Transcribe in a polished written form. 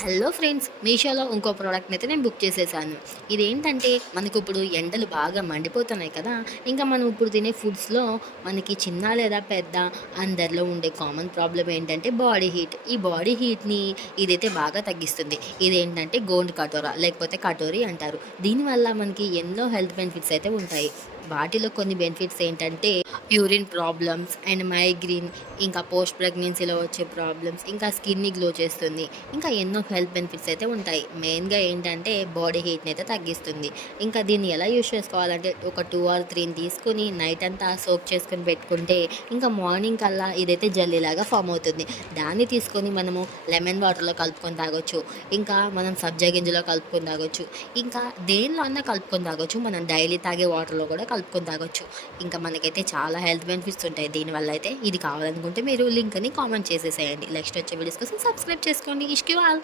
Hello friends, మీషోలో ఇంకో ప్రోడక్ట్‌ని అయితే నేను బుక్ చేసేసాను. ఇదేంటంటే మనకిప్పుడు ఎండలు బాగా మండిపోతున్నాయి కదా! ఇంకా మనం ఇప్పుడు తినే ఫుడ్స్‌లో మనకి చిన్న లేదా పెద్ద అందరిలో ఉండే కామన్ ప్రాబ్లమ్ ఏంటంటే బాడీ హీట్. ఈ బాడీ హీట్‌ని ఇదైతే బాగా తగ్గిస్తుంది. ఇదేంటంటే గోండ్ కటోరా లేకపోతే కటోరీ అంటారు. దీనివల్ల మనకి ఎన్నో హెల్త్ బెనిఫిట్స్ అయితే ఉంటాయి. వాటిలో కొన్ని బెనిఫిట్స్ ఏంటంటే యూరిన్ ప్రాబ్లమ్స్ అండ్ మైగ్రేన్, ఇంకా పోస్ట్ ప్రెగ్నెన్సీలో వచ్చే ప్రాబ్లమ్స్, ఇంకా స్కిన్‌ని గ్లో చేస్తుంది. ఇంకా ఎన్నో హెల్త్ బెనిఫిట్స్ అయితే ఉంటాయి. మెయిన్‌గా ఏంటంటే బాడీ హీట్‌ని అయితే తగ్గిస్తుంది. ఇంకా దీన్ని ఎలా యూజ్ చేసుకోవాలంటే ఒక 2 ఆర్ 3ని తీసుకొని నైట్ అంతా సోక్ చేసుకొని పెట్టుకుంటే ఇంకా మార్నింగ్ కల్లా ఇదైతే జెల్లీలాగా ఫామ్ అవుతుంది. దాన్ని తీసుకొని మనము లెమన్ వాటర్‌లో కలుపుకొని తాగొచ్చు. ఇంకా మనం సబ్జా గింజలో కలుపుకొని తాగొచ్చు. ఇంకా దేనిలో అన్నా కలుపుకొని తాగొచ్చు. మనం డైలీ తాగే వాటర్‌లో కూడా కలుపుకొని తాగొచ్చు. ఇంకా మనకైతే చాలా హెల్త్ బెనిఫిట్స్ ఉంటాయి దీనివల్ల అయితే. ఇది కావాలనుకుంటే మీరు లింక్‌ని కామెంట్ చేసేసేయండి. నెక్స్ట్ వచ్చే వీడియోస్ కోసం సబ్స్క్రైబ్ చేసుకోండి. ఇష్క్ యూ ఆల్.